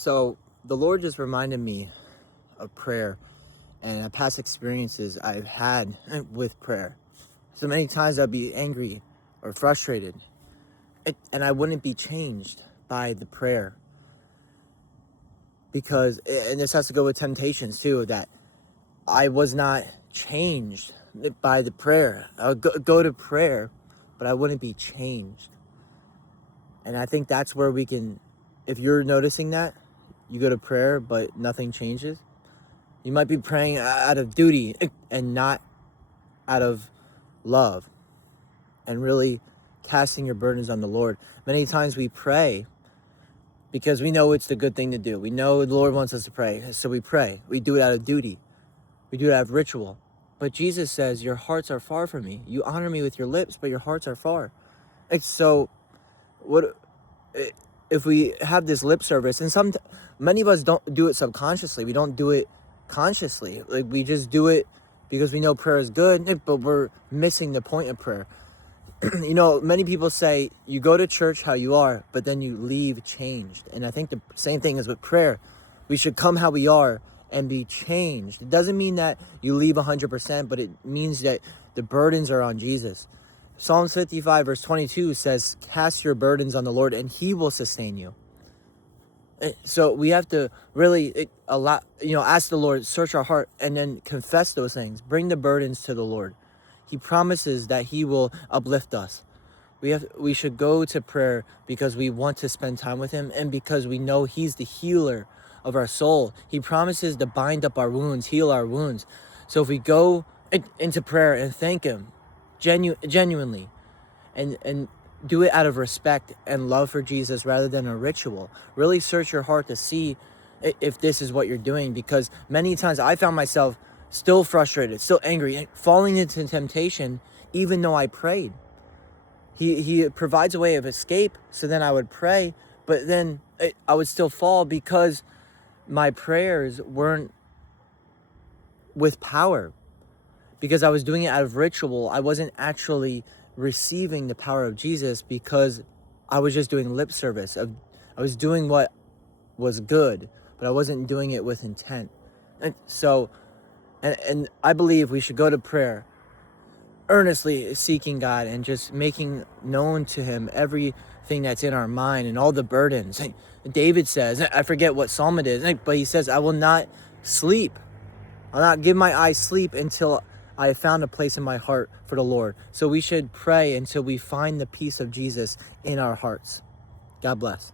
So the Lord just reminded me of prayer and past experiences I've had with prayer. So many times I'd be angry or frustrated, and I wouldn't be changed by the prayer, because, and this has to go with temptations too, that I was not changed by the prayer. I would go to prayer, but I wouldn't be changed. And I think that's where we can, if you're noticing that, you go to prayer, but nothing changes. You might be praying out of duty and not out of love, and really casting your burdens on the Lord. Many times we pray because we know it's the good thing to do. We know the Lord wants us to pray, so we pray. We do it out of duty. We do it out of ritual. But Jesus says, your hearts are far from me. You honor me with your lips, but your hearts are far. So what if we have this lip service, and many of us don't do it subconsciously. We don't do it consciously. Like, we just do it because we know prayer is good, but we're missing the point of prayer. Many people say you go to church how you are, but then you leave changed. And I think the same thing is with prayer. We should come how we are and be changed. It doesn't mean that you leave 100%, but it means that the burdens are on Jesus. Psalms 55 verse 22 says, cast your burdens on the Lord and he will sustain you. So we have to really ask the Lord, search our heart, and then confess those things. Bring the burdens to the Lord. He promises that he will uplift us. We should go to prayer because we want to spend time with him, and because we know he's the healer of our soul. He promises to bind up our wounds, heal our wounds. So if we go into prayer and thank him genuinely, and do it out of respect and love for Jesus rather than a ritual, really search your heart to see if this is what you're doing. Because many times I found myself still frustrated, still angry, falling into temptation, even though I prayed. He provides a way of escape, so then I would pray, but then I would still fall because my prayers weren't with power. Because I was doing it out of ritual, I wasn't actually receiving the power of Jesus, because I was just doing lip service. I was doing what was good, but I wasn't doing it with intent. And I believe we should go to prayer, earnestly seeking God and just making known to him everything that's in our mind and all the burdens. David says, I forget what psalm it is, but he says, I will not sleep. I'll not give my eyes sleep until I have found a place in my heart for the Lord. So we should pray until we find the peace of Jesus in our hearts. God bless.